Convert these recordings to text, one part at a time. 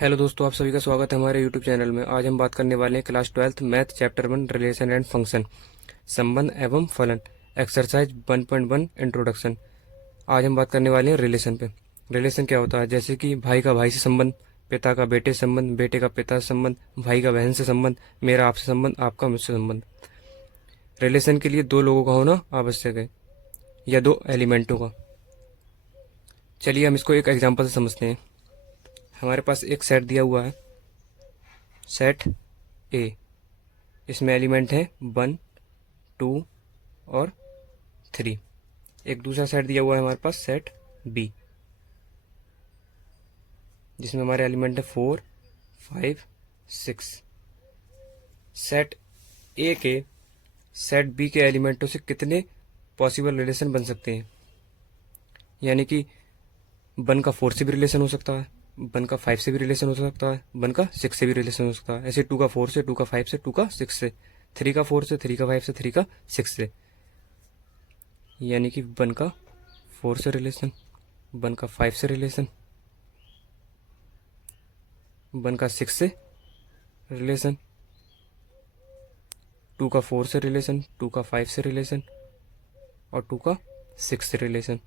Hello दोस्तों, आप सभी का स्वागत है हमारे यूट्यूब चैनल में। आज हम बात करने वाले हैं class 12th math chapter 1 relation and function, संबंध एवं फलन, एक्सरसाइज 1.1 इंट्रोडक्शन। आज हम बात करने वाले हैं रिलेशन पे। रिलेशन क्या होता है? जैसे कि भाई का भाई से संबंध, पिता का बेटे से संबंध, बेटे का पिता से संबंध, भाई का बहन से संबंध, मेरा आपसे संबंध, आपका मुझसे संबंध। रिलेशन के लिए दो लोगों का होना आवश्यक है या दो एलिमेंटों का। चलिए हम इसको एक एग्जाम्पल से समझते हैं। हमारे पास एक सेट दिया हुआ है, सेट ए। इसमें एलिमेंट है 1, 2 और 3। एक दूसरा सेट दिया हुआ है हमारे पास, सेट बी, जिसमें हमारे एलिमेंट है 4, 5, 6। सेट ए के सेट बी के एलिमेंटों से कितने पॉसिबल रिलेशन बन सकते हैं? यानी कि 1 का 4 से भी रिलेशन हो सकता है, 1 का 5 से भी रिलेशन हो सकता है, 1 का 6 से भी रिलेशन हो सकता है। ऐसे 2 का 4 से, 2 का 5 से, 2 का 6 से, 3 का 4 से, 3 का 5 से, 3 का 6 से। यानी कि 1 का 4 से रिलेशन, 1 का 5 से रिलेशन, 1 का 6 से रिलेशन, 2 का 4 से रिलेशन, 2 का 5 से रिलेशन और 2 का 6 से रिलेशन,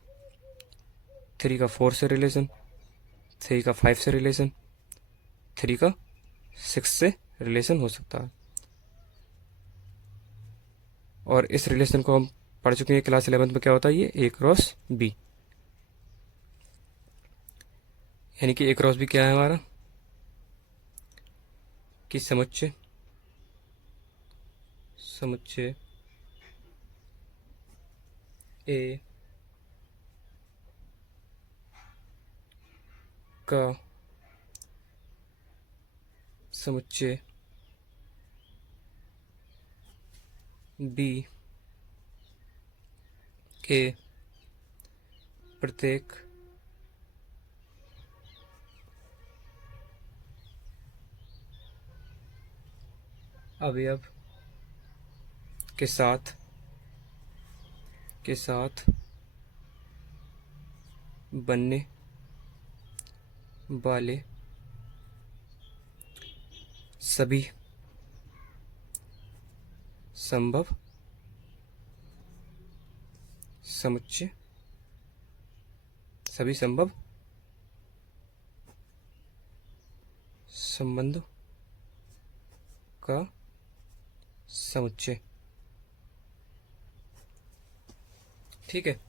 3 का 4 से रिलेशन, 3 का 5 से रिलेशन, 3 का 6 से रिलेशन हो सकता है। और इस रिलेशन को हम पढ़ चुके हैं क्लास 11 में। क्या होता है ये? ए क्रॉस बी। यानी कि ए क्रॉस बी क्या है हमारा? कि समुच्चय समुच्चय ए का समुच्चय बी के प्रत्येक अवयव के साथ बनने वाले सभी संभव समुच्चय सभी संभव संबंध का समुच्चय। ठीक है,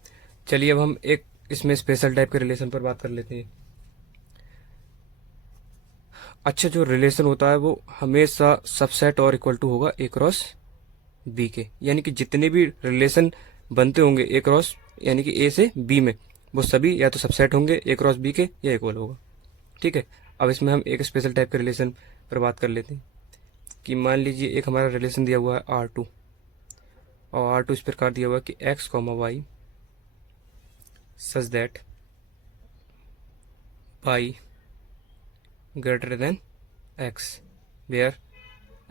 चलिए अब हम एक इसमें स्पेशल टाइप के रिलेशन पर बात कर लेते हैं। अच्छा, जो रिलेशन होता है वो हमेशा सबसेट और इक्वल टू होगा ए क्रॉस बी के। यानी कि जितने भी रिलेशन बनते होंगे ए क्रॉस, यानी कि ए से बी में, वो सभी या तो सबसेट होंगे ए क्रॉस बी के या इक्वल होगा। ठीक है, अब इसमें हम एक स्पेशल टाइप के रिलेशन पर बात कर लेते हैं। कि मान लीजिए एक हमारा रिलेशन दिया हुआ है R2, और R2 इस प्रकार दिया हुआ है कि x, y such that y greater than x, where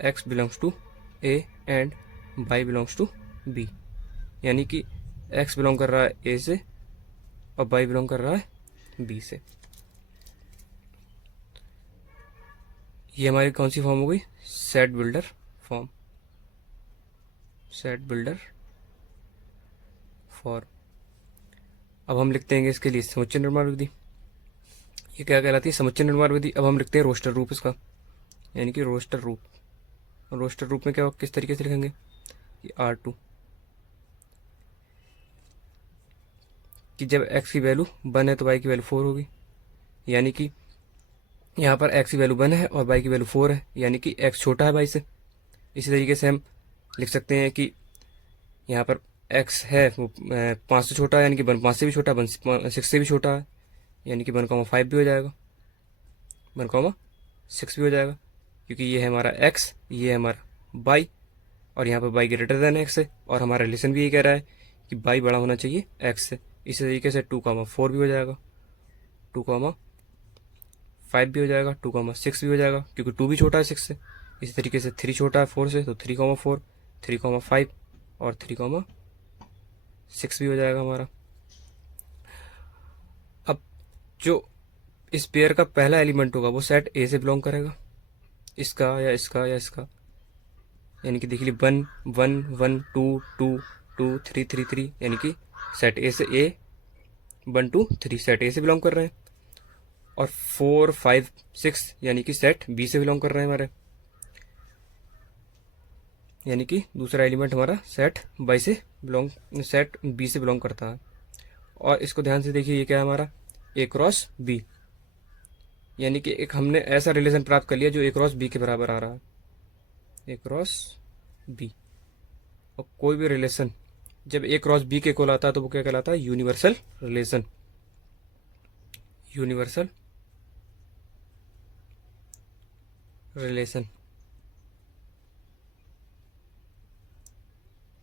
x belongs to A and y belongs to B। यानी कि x बिलोंग कर रहा है A से और y बिलोंग कर रहा है B से। ये हमारी कौन सी फॉर्म हो गई? Set builder form. Set builder form. अब हम लिखते हैं इसके लिए समुच्चय निर्माण विधि। ये क्या कहलाती है? समुच्चय निर्माण विधि। अब हम लिखते हैं रोस्टर रूप इसका, यानी कि रोस्टर रूप। रोस्टर रूप में क्या, किस तरीके से लिखेंगे? कि R2 कि जब x की वैल्यू 1 है तो y की वैल्यू 4 होगी। यानी कि यहाँ पर x की वैल्यू 1 है और y की वैल्यू 4 है, यानी कि x छोटा है y से। इसी तरीके से हम लिख सकते हैं कि यहाँ पर x है वो 5 से छोटा है, यानी कि 1 5 से भी छोटा है, 1 6 से भी छोटा है, यानी कि 1,5 भी हो जाएगा, 1,6 भी हो जाएगा। क्योंकि ये है हमारा x, ये है हमारा y, और यहाँ पर y ग्रेटर देन x है, और हमारा रिलेशन भी यही कह रहा है कि y बड़ा होना चाहिए x से। इसी तरीके से 2,4 भी हो जाएगा, 2,5 भी हो जाएगा, 2,6 भी हो जाएगा, क्योंकि 2 भी छोटा है 6 से। इसी तरीके से 3 छोटा है 4 से, तो 3,4, 3,5 और 3,6 भी हो जाएगा हमारा। अब जो इस पेयर का पहला एलिमेंट होगा वो सेट ए से बिलोंग करेगा, इसका या इसका या इसका। यानी कि देख लीजिए 1 1 1 2 2 2 3 3 3, यानी कि सेट ए से ए 1 2 3 सेट ए से बिलोंग कर रहे हैं। और 4 5 6 यानी कि सेट बी से बिलोंग कर रहे हैं हमारे। यानी कि दूसरा एलिमेंट हमारा सेट बी से बिलोंग करता है। और इसको ध्यान से देखिए, ये क्या है हमारा ए क्रॉस बी। यानी कि एक हमने ऐसा रिलेशन प्राप्त कर लिया जो ए क्रॉस बी के बराबर आ रहा है, ए क्रॉस बी। और कोई भी रिलेशन जब ए क्रॉस बी के इक्वल आता है तो वो क्या कहलाता है, यूनिवर्सल रिलेशन। यूनिवर्सल रिलेशन,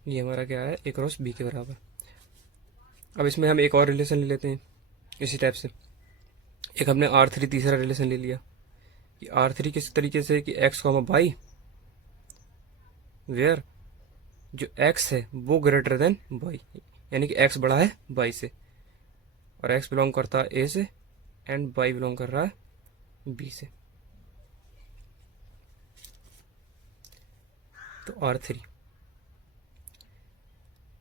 ये हमारा क्या है, ए क्रॉस बी के बराबर। अब इसमें हम एक और रिलेशन ले लेते हैं इसी टाइप से। एक हमने R3 तीसरा रिलेशन ले लिया कि R3 किस तरीके से कि एक्स कॉमा वाई, वेयर जो x है वो ग्रेटर देन वाई, यानी कि x बड़ा है y से, और x बिलोंग करता है a से एंड y बिलोंग कर रहा है b से। तो R3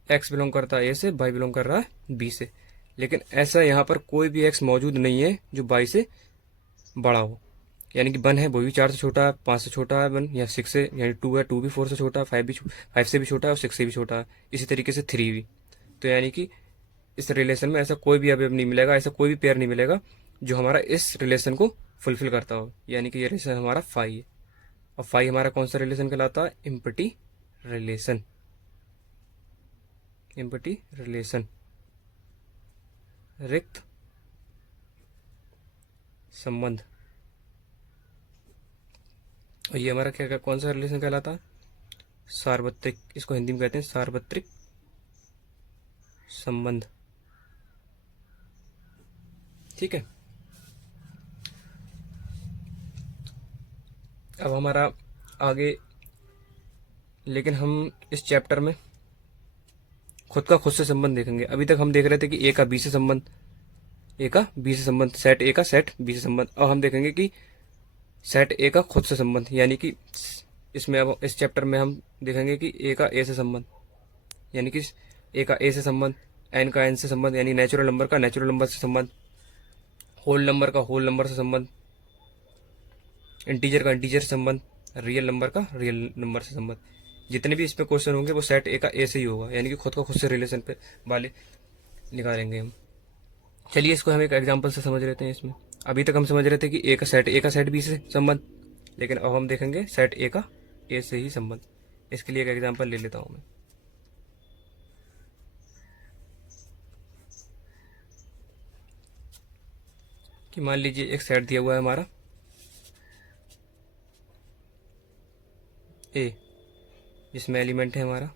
x बिलोंग करता है a से, y बिलोंग कर रहा है b से। लेकिन ऐसा यहाँ पर कोई भी x मौजूद नहीं है जो y से बड़ा हो। यानी कि 1 है वो भी 4 से छोटा है, 5 से छोटा है 1, या 6 से, यानी 2 है 2 भी 4 से छोटा है, 5 से भी छोटा है और 6 से भी छोटा है, इसी तरीके से 3 भी। तो यानी कि इस रिलेशन में ऐसा कोई भी अवयव नहीं मिलेगा, ऐसा कोई भी पेयर नहीं मिलेगा जो हमारा इस रिलेशन को फुलफिल करता हो। यानी कि ये रिलेशन हमारा फाई है। और फाई हमारा कौन सा रिलेशन कहलाता है, इम्पटी रिलेशन। इम्पटी रिलेशन, रिक्त संबंध। और ये हमारा क्या कौन सा रिलेशन कहलाता है, सार्वत्रिक। इसको हिंदी में कहते हैं सार्वत्रिक संबंध। ठीक है। अब हमारा आगे, लेकिन हम इस चैप्टर में खुद से संबंध देखेंगे। अभी तक हम देख रहे थे कि ए का बी से संबंध, ए का बी से संबंध, सेट ए का सेट बी से संबंध। अब हम देखेंगे कि सेट ए का खुद से संबंध, यानी कि इसमें अब इस चैप्टर में हम देखेंगे कि ए का ए से संबंध, यानी कि ए का ए से संबंध, एन का एन से संबंध, यानी नेचुरल नंबर का नेचुरल नंबर से संबंध, होल नंबर का होल नंबर से संबंध, इंटीजर का इंटीजर से संबंध, रियल नंबर का रियल नंबर से संबंध। जितने भी इसमें क्वेश्चन होंगे वो सेट ए का ए से ही होगा, यानी कि खुद से रिलेशन पे वाले निकालेंगे हम। चलिए इसको हम एक एग्जांपल से समझ लेते हैं। इसमें अभी तक हम समझ रहे थे कि ए का सेट बी से संबंध, लेकिन अब हम देखेंगे सेट ए का ए से ही संबंध। इसके लिए एक एग्जांपल ले लेता हूं मैं। कि मान लीजिए एक सेट दिया हुआ है हमारा ए, जिसमें एलिमेंट है हमारा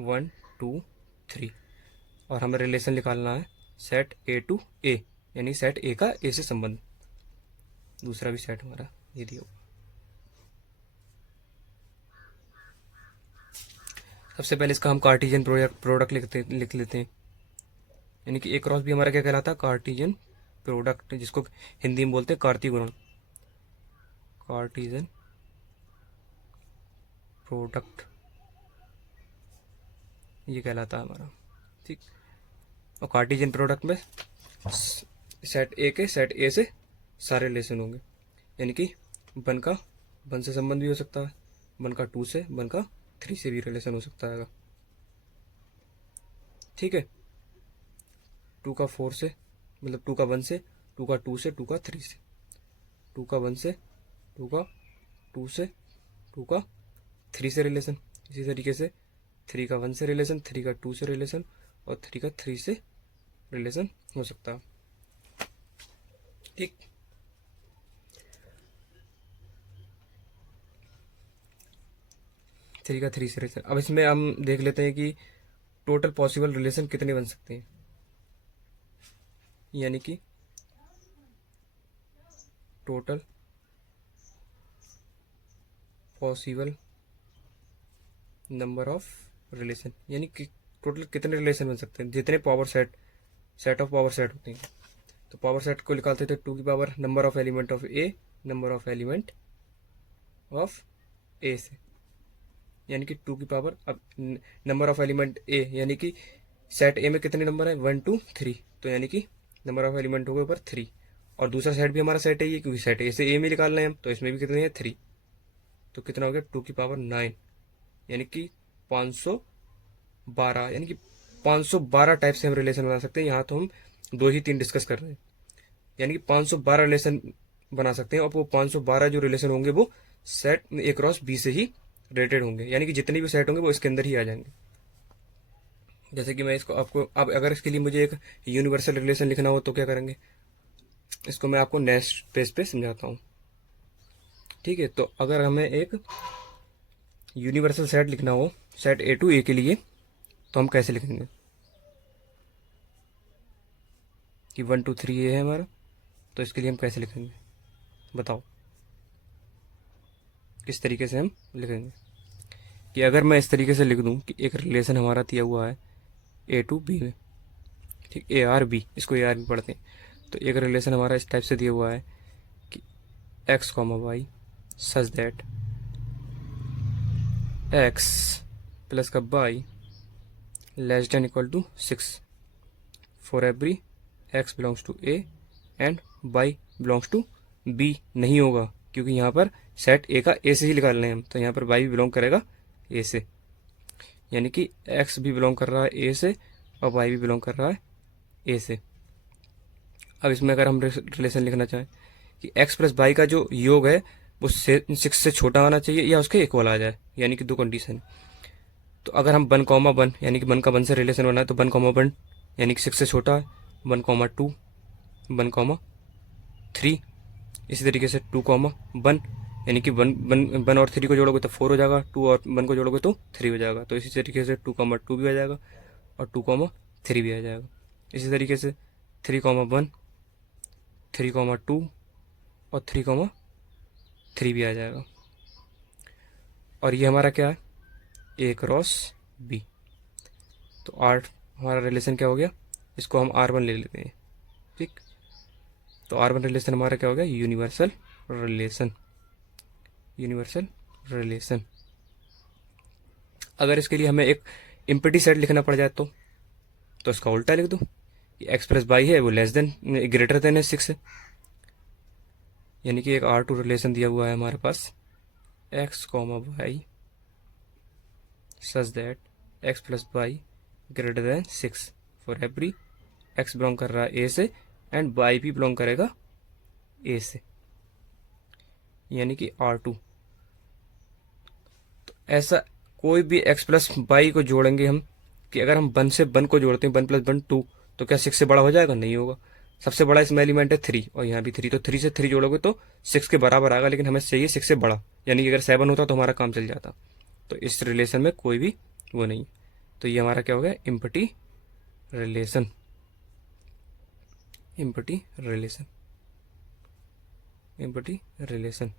1 2 3, और हमें रिलेशन निकालना है सेट ए टू ए, यानी सेट ए का ए से संबंध। दूसरा भी सेट हमारा ये दिया हुआ। सबसे पहले इसका हम कार्टेशियन प्रोडक्ट लिख लेते हैं। यानी कि ए क्रॉस भी हमारा क्या कहलाता है, कार्टेशियन प्रोडक्ट, जिसको हिंदी में बोलते हैं कार्तीय गुणन। कार्टेशियन प्रोडक्ट ये कहलाता है हमारा। ठीक। और कार्टेशियन प्रोडक्ट में सेट ए से सारे रिलेशन होंगे, यानी कि 1 से संबंध भी हो सकता है, 1 का 2 से, 1 का 3 से भी रिलेशन हो सकता है। ठीक है। 2 का 4 से, मतलब 2 का 1 से, 2 का 2 से, 2 का 3 से, 2 का 1 से, 2 का 2 से, 2 का 3 से रिलेशन। इसी तरीके से 3 का 1 से रिलेशन, 3 का 2 से रिलेशन, और 3 का 3 से रिलेशन हो सकता है। ठीक। थ्री का 3 से रिलेशन। अब इसमें हम देख लेते हैं कि टोटल पॉसिबल रिलेशन कितने बन सकते हैं। यानी कि total possible number of relation, यानी कि टोटल कितने रिलेशन बन सकते हैं, जितने power set of power set होते हैं। तो पावर सेट को निकालते थे 2 की power number of element of A, number of element of A से, यानी कि 2 की पावर, अब नंबर ऑफ एलिमेंट ए यानी कि सेट ए में कितने नंबर है 1 2 3, तो यानी कि नंबर ऑफ एलिमेंट हो गए ऊपर 3, और दूसरा सेट भी हमारा सेट है क्योंकि सेट ए से ए में निकालना है हम, तो इसमें भी कितने हैं 3, तो कितना हो गया 2 की पावर 9, यानी कि 512, यानी कि 512 टाइप से हम रिलेशन बना सकते हैं। यहाँ तो हम 2 ही 3 डिस्कस कर रहे हैं, यानी कि 512 रिलेशन बना सकते हैं, और वो 512 जो रिलेशन होंगे वो सेट ए क्रॉस बी से ही रिलेटेड होंगे, यानी कि जितने भी सेट होंगे वो इसके अंदर ही आ जाएंगे। जैसे कि मैं इसको आपको, अब अगर इसके लिए मुझे एक यूनिवर्सल रिलेशन लिखना हो तो क्या करेंगे, इसको मैं आपको नेक्स्ट पेज पे समझाता हूँ। ठीक है, तो अगर हमें एक यूनिवर्सल सेट लिखना हो सेट ए टू ए के लिए, तो हम कैसे लिखेंगे कि 1 2 3 ए है हमारा, तो इसके लिए हम कैसे लिखेंगे बताओ, किस तरीके से हम लिखेंगे। कि अगर मैं इस तरीके से लिख दूं कि एक रिलेशन हमारा दिया हुआ है ए टू बी में, ठीक, ए आर बी, इसको ए आर बी पढ़ते हैं, तो एक रिलेशन हमारा इस टाइप से दिया हुआ है कि x comma y such that x plus का y less than equal to 6 for every x belongs to A and y belongs to B. नहीं होगा क्योंकि यहाँ पर सेट ए का ए से ही निकालना है हम, तो यहाँ पर वाई भी बिलोंग करेगा ए से, यानी कि एक्स भी बिलोंग कर रहा है ए से और वाई भी बिलोंग कर रहा है ए से। अब इसमें अगर हम रिलेशन लिखना चाहें कि एक्स प्लस वाई का जो योग है वो 6 से छोटा आना चाहिए या उसके इक्वल आ जाए, यानी कि दो कंडीशन। तो अगर हम 1, यानी कि 1 का 1 से रिलेशन बना है तो 1, यानी कि 6 से छोटा है, 1, 2, 1, 3, इसी तरीके से 2, 1, यानी कि 1 और 3 को जोड़ोगे तो 4 हो जाएगा, 2 और 1 को जोड़ोगे तो 3 हो जाएगा, तो इसी तरीके से 2, 2 भी आ जाएगा और 2, 3 भी आ जाएगा। इसी तरीके से 3, 1, 3, 2 और 3, 3 भी आ जाएगा। और ये हमारा क्या है ए क्रॉस बी, तो आर हमारा रिलेशन क्या हो गया, इसको हम R1 ले लेते हैं। ठीक, तो R1 रिलेशन हमारा क्या हो गया यूनिवर्सल रिलेशन, यूनिवर्सल रिलेशन। अगर इसके लिए हमें एक इम्पिटी सेट लिखना पड़ जाए तो इसका उल्टा लिख दूँ कि एक्स प्लस वाई है वो लेस देन ग्रेटर देन है 6 है, यानी कि एक R2 रिलेशन दिया हुआ है हमारे पास x comma y such that x plus y greater than 6 for every x belong कर रहा है ए से एंड वाई भी बिलोंग करेगा ए से, यानी कि R2। तो ऐसा कोई भी एक्स प्लस वाई को जोड़ेंगे हम कि अगर हम 1 से 1 को जोड़ते हैं 1 + 1 2, तो क्या 6 से बड़ा हो जाएगा, नहीं होगा। सबसे बड़ा इसमें एलिमेंट है 3 और यहाँ भी 3, तो 3 से 3 जोड़ोगे तो 6 के बराबर आएगा, लेकिन हमें चाहिए 6 से बड़ा, यानी कि अगर 7 होता तो हमारा काम चल जाता। तो इस रिलेशन में कोई भी वो नहीं, तो ये हमारा क्या हो गया empty relation, empty relation, empty relation,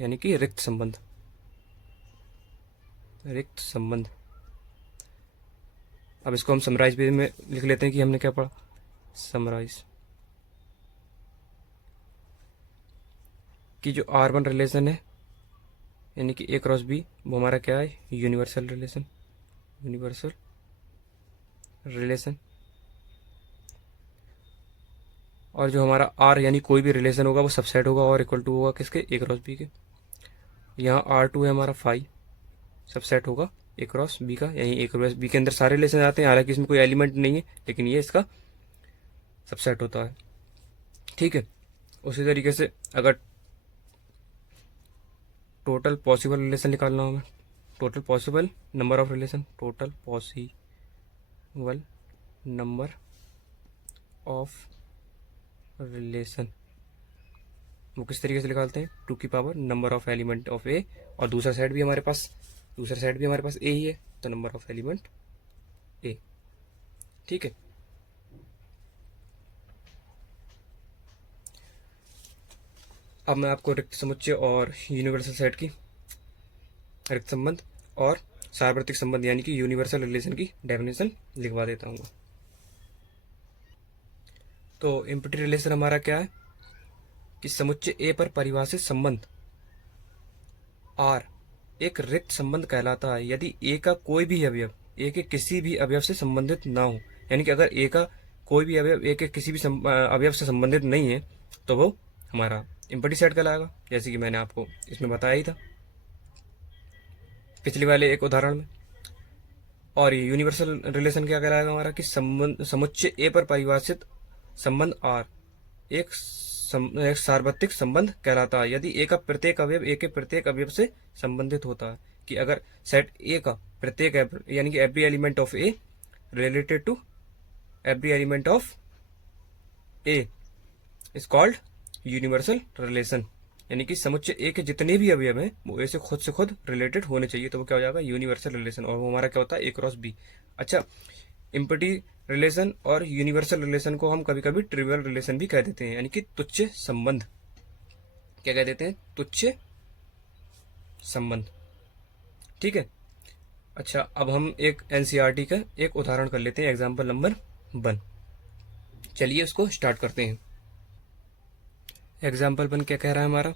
यानी कि रिक्त संबंध, रिक्त संबंध। अब इसको हम समराइज भी में लिख लेते हैं कि हमने क्या पढ़ा, समराइज कि जो R1 रिलेशन है यानी कि ए क्रॉस बी वो हमारा क्या है यूनिवर्सल रिलेशन, यूनिवर्सल रिलेशन। और जो हमारा R यानी कोई भी रिलेशन होगा वो सबसेट होगा और इक्वल टू होगा किसके ए क्रॉस बी के। यहाँ R2 है हमारा फाई, सबसेट होगा ए क्रॉस बी का, यही ए क्रॉस बी के अंदर सारे रिलेशन आते हैं, हालांकि इसमें कोई एलिमेंट नहीं है लेकिन ये इसका सबसेट होता है। ठीक है, उसी तरीके से अगर टोटल पॉसिबल रिलेशन निकालना हो हमें, total possible number of relation, total possible number of relation, वो किस तरीके से निकालते हैं 2 की power number of element of A, और दूसरा साइड भी हमारे पास ए ही है, तो नंबर ऑफ एलिमेंट ए। ठीक है, अब मैं आपको रिक्त समुच्चय और यूनिवर्सल सेट की रिक्त संबंध और सार्वत्रिक संबंध यानी कि यूनिवर्सल रिलेशन की डेफिनेशन लिखवा देता हूँ। तो इम्पटी रिलेशन हमारा क्या है कि समुच्चय ए पर परिभाषित संबंध आर एक रिक्त संबंध कहलाता है यदि ए का कोई भी अवयव ए के किसी भी अवयव से संबंधित ना हो। यानी कि अगर ए का कोई भी अवयव ए के किसी भी अवयव से संबंधित नहीं है तो वो हमारा इम्पटी सेट कहलाएगा, जैसे कि मैंने आपको इसमें बताया ही था पिछले वाले एक उदाहरण में। और ये यूनिवर्सल रिलेशन क्या कहलाएगा हमारा कि संबंध समुच्चय ए पर परिभाषित संबंध आर एक सार्वत्रिक संबंध कहलाता है यदि ए का प्रत्येक अवयव ए के प्रत्येक अवयव से संबंधित होता है। कि अगर सेट ए का प्रत्येक यानी कि every element of A related to every element of A is called universal relation. यानी कि समुच्चय ए के जितने भी अवयव हैं वो ए से खुद रिलेटेड होने चाहिए, तो वो क्या हो जाएगा यूनिवर्सल रिलेशन। और वो हमारा क्या होता है ए क्रॉस बी। अच्छा, इम्पटी रिलेशन और यूनिवर्सल रिलेशन को हम कभी कभी ट्रिवियल रिलेशन भी कह देते हैं, यानी कि तुच्छ संबंध। क्या कह देते हैं? तुच्छ संबंध। ठीक है। अच्छा, अब हम एक एनसीईआरटी का एक उदाहरण कर लेते हैं, एग्जाम्पल नंबर 1। चलिए उसको स्टार्ट करते हैं। एग्जाम्पल 1 क्या कह रहा है हमारा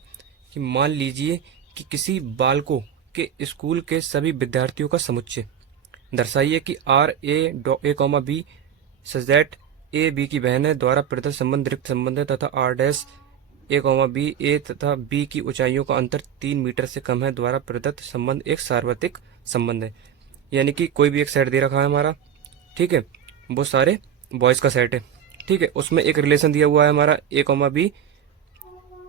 कि मान लीजिए कि किसी बालकों के स्कूल के सभी विद्यार्थियों का समुच्चय दर्शाइए कि R a comma B such that A B की बहन है द्वारा प्रदत्त संबंध रिक्त संबंध है तथा R dash A comma B A तथा बी की ऊंचाइयों का अंतर 3 मीटर से कम है द्वारा प्रदत्त संबंध एक सार्वत्रिक संबंध है। यानी कि कोई भी एक सेट दे रखा है हमारा, ठीक है, वो सारे बॉयज का सेट है, ठीक है। उसमें एक रिलेशन दिया हुआ है हमारा ए कॉमा बी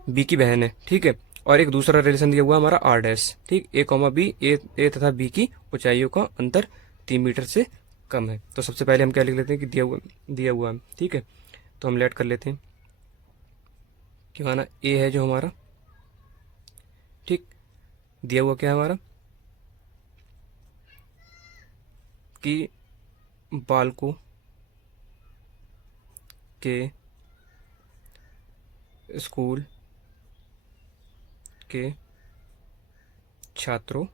बी की बहन है, ठीक है। और एक दूसरा रिलेशन दिया हुआ है हमारा आर डैश, ठीक, ए कॉमा बी ए तथा बी की ऊंचाइयों का अंतर 3 मीटर से कम है। तो सबसे पहले हम क्या लिख लेते हैं कि दिया हुआ है, ठीक है। तो हम लेट कर लेते हैं कि माना ए है जो हमारा, ठीक, दिया हुआ क्या है हमारा कि बालकों के स्कूल के छात्रों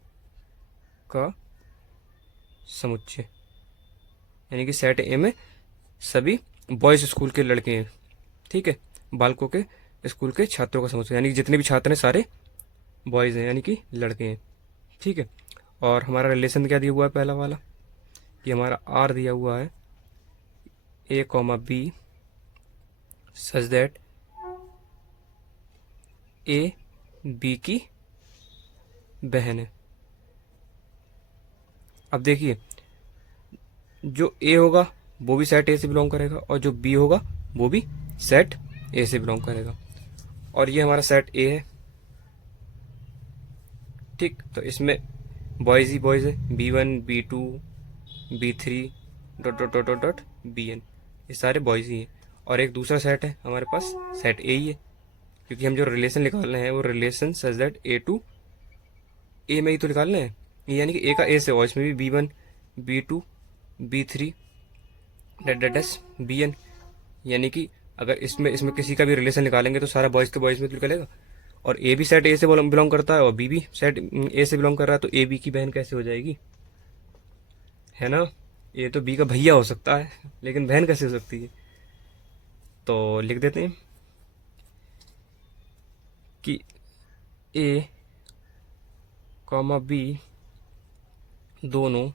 का समुच्चय, यानी कि सेट ए में सभी बॉयज स्कूल के लड़के हैं, ठीक है। बालकों के स्कूल के छात्रों का समुच्चय, यानी कि जितने भी छात्र हैं सारे बॉयज हैं, यानी कि लड़के हैं, ठीक है। और हमारा रिलेशन क्या दिया हुआ है पहला वाला, ये हमारा आर दिया हुआ है A comma B such that A B की बहन है। अब देखिए, जो ए होगा वो भी सेट ए से बिलोंग करेगा और जो बी होगा वो भी सेट ए से बिलोंग करेगा। और ये हमारा सेट ए है, ठीक। तो इसमें बॉयज ही बॉयज है, B1 B2 B3 dot dot dot dot dot BN, ये सारे बॉयज ही हैं। और एक दूसरा सेट है हमारे पास, सेट ए ही है, क्योंकि हम जो रिलेशन निकाल रहे हैं वो relation such that A to A में ही तो निकालना है, यानी कि ए का ए से, और इसमें भी B1 B2 B3 that that dash BN। यानी कि अगर इसमें इसमें किसी का भी रिलेशन निकालेंगे तो सारा बॉयज के बॉयज में तो निकलेगा। और ए भी सेट ए से बिलोंग करता है और बी भी सेट ए से बिलोंग कर रहा है, तो ए बी की बहन कैसे हो जाएगी, है ना। ए तो बी का भैया हो सकता है लेकिन बहन कैसे हो सकती है। तो लिख देते हैं कि ए कॉमा बी दोनों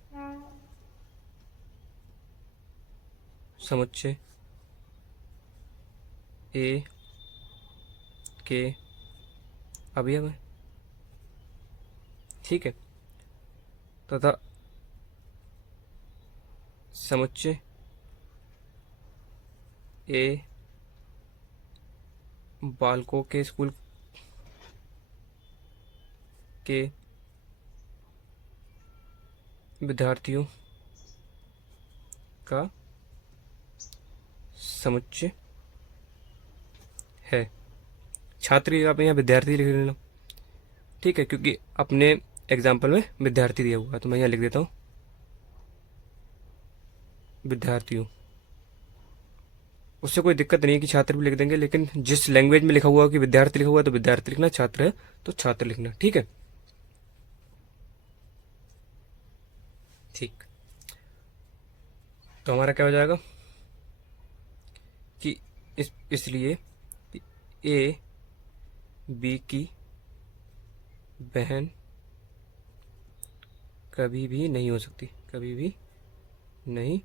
समुच्चय ए के अवयव है, ठीक है, तथा समुच्चय ए बालकों के स्कूल के विद्यार्थियों का समुच्चय है। छात्र आप यहाँ विद्यार्थी लिख लेना, ठीक है, क्योंकि अपने एग्जाम्पल में विद्यार्थी दिया हुआ है तो मैं यहाँ लिख देता हूँ विद्यार्थियों। उससे कोई दिक्कत नहीं है कि छात्र भी लिख देंगे, लेकिन जिस लैंग्वेज में लिखा हुआ कि विद्यार्थी लिखा हुआ है तो विद्यार्थी लिखना, छात्र है तो छात्र लिखना, ठीक है। ठीक, तो हमारा क्या हो जाएगा कि इसलिए ए बी की बहन कभी भी नहीं हो सकती, कभी भी नहीं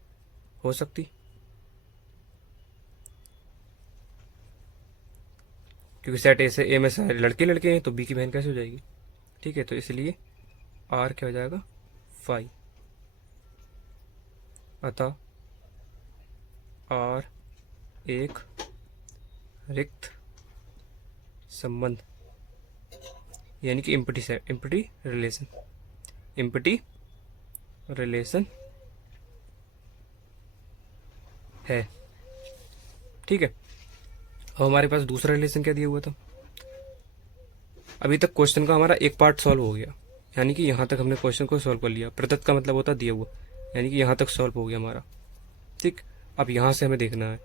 हो सकती, क्योंकि सेट ए से ए में सारे लड़के लड़के हैं, तो बी की बहन कैसे हो जाएगी। ठीक है, तो इसलिए आर क्या हो जाएगा, 5। अतः आर एक रिक्त संबंध, यानी कि इम्पटी सेट, इम्पटी रिलेशन है। ठीक है, अब हमारे पास दूसरा रिलेशन क्या दिया हुआ था। अभी तक क्वेश्चन का हमारा एक पार्ट सॉल्व हो गया, यानी कि यहाँ तक हमने क्वेश्चन को सॉल्व कर लिया। प्रदत्त का मतलब होता है दिया हुआ, यानी कि यहाँ तक सॉल्व हो गया हमारा। ठीक, अब यहाँ से हमें देखना है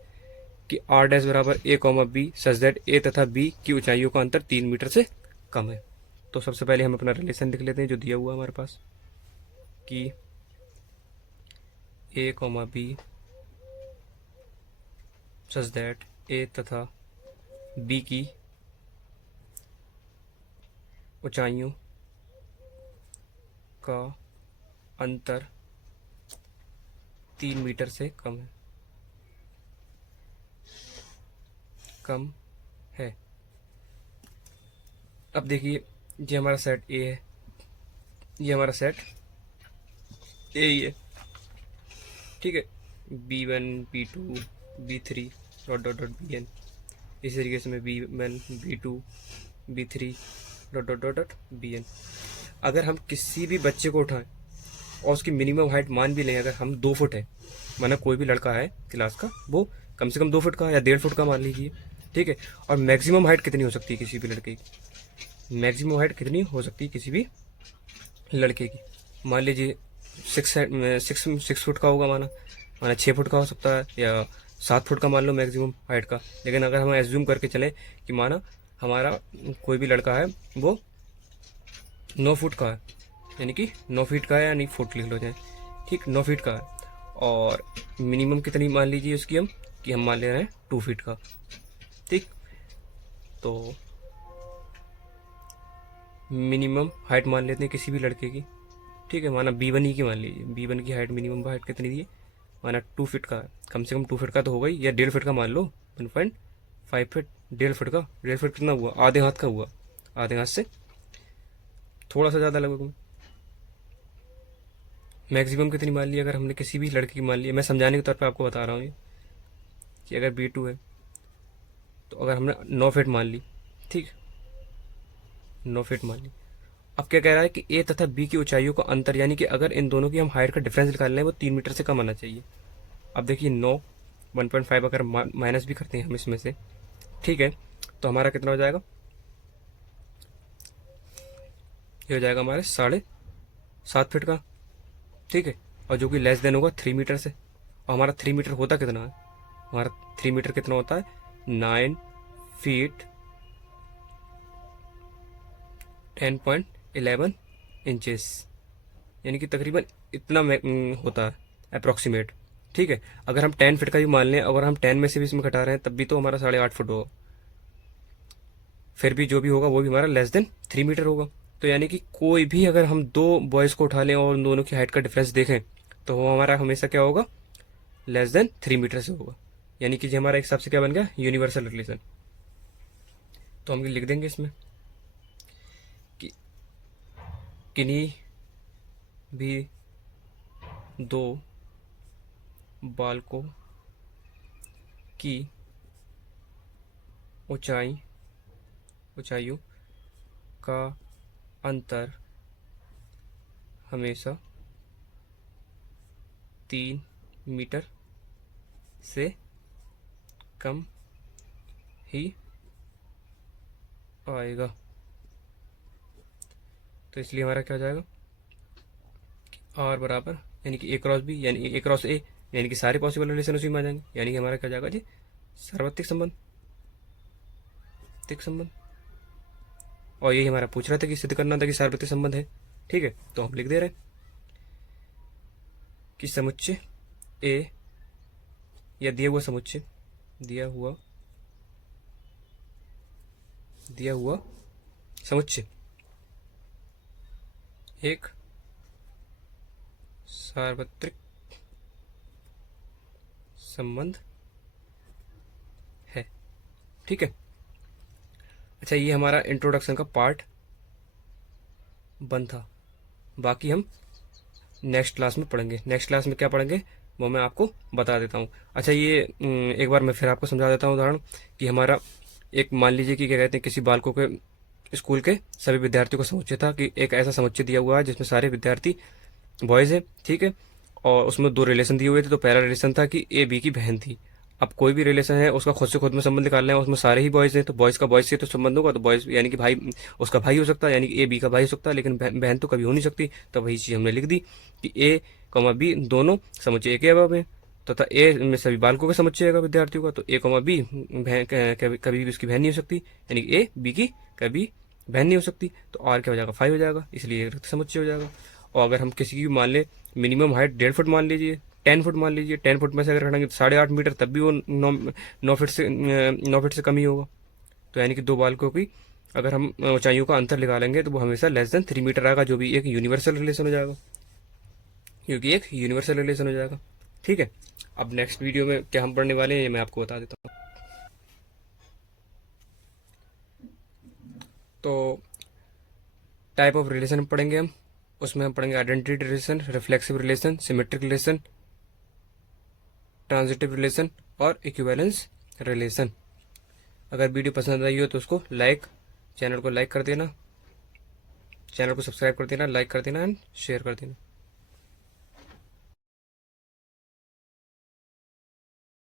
कि आर डैश बराबर ए कॉमा बी सच दैट ए तथा बी की ऊंचाइयों का अंतर 3 मीटर से कम है। तो सबसे पहले हम अपना रिलेशन लिख लेते हैं जो दिया हुआ हमारे पास, कि ए कॉमा बी सच दैट ए तथा बी की ऊंचाइयों का अंतर 3 मीटर से कम है। अब देखिए, ये हमारा सेट ए है, ये हमारा सेट ए ही है। ठीक है, B1 B2 B3 dot dot dot B n, इसी तरीके से मैं B1 B2 B3 dot dot dot dot B n. अगर हम किसी भी बच्चे को उठाएं और उसकी मिनिमम हाइट मान भी लें, अगर हम 2 फुट है, माना कोई भी लड़का है क्लास का, वो कम से कम 2 फुट का या 1.5 फुट का मान लीजिए। ठीक है, और मैक्सिमम हाइट कितनी हो सकती है किसी भी लड़के की, मैक्सिमम हाइट कितनी हो सकती है किसी भी लड़के की, मान लीजिए 6 फुट का होगा, माना 6 फुट का हो सकता है, या 7 फुट का मान लो मैक्सिमम हाइट का। लेकिन अगर हम एज्यूम करके चले कि माना हमारा कोई भी लड़का है वो 9 फुट का है, यानी कि 9 फीट का है, यानी फुट लिख लो चाहे, ठीक, 9 फीट का है, और मिनिमम कितनी मान लीजिए उसकी हम, कि हम मान ले रहे हैं 2 फीट का। ठीक, तो मिनिमम हाइट मान लेते हैं किसी भी लड़के की। ठीक है, माना B1 ही की मान लीजिए, B1 की हाइट, मिनिमम हाइट कितनी दी है, माना 2 फीट का है, कम से कम 2 फीट का तो होगा ही, या 1.5 फीट का मान लो, 1.5 फीट, 1.5 फीट का, 1.5 फीट कितना हुआ, आधे हाथ का हुआ, आधे हाथ से थोड़ा सा ज़्यादा लगभग में। मैक्सिमम कितनी मान ली अगर हमने किसी भी लड़के की मान ली, मैं समझाने के तौर पे आपको बता रहा हूँ ये, कि अगर B2 है तो अगर हमने 9 फीट मान ली, ठीक, 9 फीट मान ली। अब क्या कह रहा है कि ए तथा बी की ऊंचाइयों का अंतर, यानी कि अगर इन दोनों की हम हाइट का डिफरेंस निकाल लें वो 3 मीटर से कम आना चाहिए। अब देखिए 1.5 अगर माइनस भी करते हैं हम इसमें से, ठीक है, तो हमारा कितना हो जाएगा, ये हो जाएगा हमारे 7.5 फीट का। ठीक है, और जो कि लेस देन होगा 3 मीटर से, और हमारा 3 मीटर होता कितना है, हमारा 3 मीटर कितना होता है, 9 फीट 10.11 इंचेस, यानी कि तकरीबन इतना होता है अप्रोक्सीमेट। ठीक है, अगर हम 10 फीट का भी मान लें, अगर हम 10 में से भी इसमें घटा रहे हैं, तब भी तो हमारा 8.5 फुट होगा, फिर भी जो भी होगा वो भी हमारा लेस देन 3 मीटर होगा। तो यानी कि कोई भी अगर हम दो बॉयज़ को उठा लें और उन दोनों की हाइट का डिफरेंस देखें, तो वो हमारा हमेशा क्या होगा, लेस देन 3 मीटर से होगा, यानी कि जो हमारा एक हिसाब से क्या बन गया, यूनिवर्सल रिलेशन। तो हम लिख देंगे इसमें कि किन्हीं भी दो बालकों की ऊंचाइयों का अंतर हमेशा 3 मीटर से कम ही आएगा। तो इसलिए हमारा क्या हो जाएगा, आर बराबर, यानी कि ए क्रॉस बी, यानी ए क्रॉस ए, यानी कि सारे पॉसिबल रिलेशन उसी में आ जाएंगे, यानी कि हमारा क्या जाएगा जी, सार्वत्रिक संबंध, तिक संबंध। और यही हमारा पूछ रहा था कि सिद्ध करना था कि सार्वत्रिक संबंध है। ठीक है, तो हम लिख दे रहे हैं कि समुच्चय ए, या दिया हुआ दिया हुआ समुच्चय एक सार्वत्रिक संबंध है। ठीक है। अच्छा, ये हमारा इंट्रोडक्शन का पार्ट 1 था। बाकी हम नेक्स्ट क्लास में पढ़ेंगे। नेक्स्ट क्लास में क्या पढ़ेंगे वो मैं आपको बता देता हूँ। अच्छा, ये एक बार मैं फिर आपको समझा देता हूँ उदाहरण कि हमारा एक, मान लीजिए कि क्या कहते हैं, किसी बालकों के स्कूल के सभी विद्यार्थियों का समुच्चय था कि एक ऐसा समुच्चय दिया हुआ है जिसमें सारे विद्यार्थी बॉयज है। ठीक है। और उसमें 2 रिलेशन दिए हुए थे। तो पहला रिलेशन था कि ए बी की बहन थी। अब कोई भी रिलेशन है उसका खुद से खुद में संबंध निकालना है, उसमें सारे ही बॉयज हैं, तो बॉयज का बॉयज से तो संबंध होगा, तो बॉयज यानी कि भाई उसका भाई हो सकता है, यानी कि ए बी का भाई हो सकता है, लेकिन बहन तो कभी हो नहीं सकती। तो वही चीज हमने लिख दी कि ए कॉमा बी दोनों समुच्चय एक अवयव है, तथा ए में सभी बालकों का समुच्चय है विद्यार्थियों का, तो ए कॉमा बी कभी भी उसकी बहन नहीं हो सकती, यानी कि ए बी की कभी बहन नहीं हो सकती। तो आर क्या हो जाएगा, 5 हो जाएगा, इसलिए एक समुच्चय हो जाएगा। और अगर हम किसी की भी मान ले मिनिमम हाइट 1.5 फुट मान लीजिए, 10 फुट मान लीजिए, 10 फुट में से अगर हटाएंगे तो 8.5 मीटर, तब भी वो 9 फीट से कम ही होगा। तो यानी कि 2 बालकों की अगर हम ऊंचाइयों का अंतर निकालेंगे तो वो हमेशा <3 मीटर आएगा, जो भी एक यूनिवर्सल रिलेशन हो जाएगा, क्योंकि एक यूनिवर्सल रिलेशन हो जाएगा। ठीक है। अब नेक्स्ट वीडियो में क्या हम पढ़ने वाले हैं ये मैं आपको बता देता हूँ। तो टाइप ऑफ रिलेशन पढ़ेंगे हम। उसमें हम पढ़ेंगे identity relation, reflexive relation, symmetric relation, transitive relation और इक्विवेलेंस रिलेशन। अगर वीडियो पसंद आई हो तो उसको चैनल को लाइक कर देना, चैनल को सब्सक्राइब कर देना, लाइक कर देना एंड शेयर कर देना।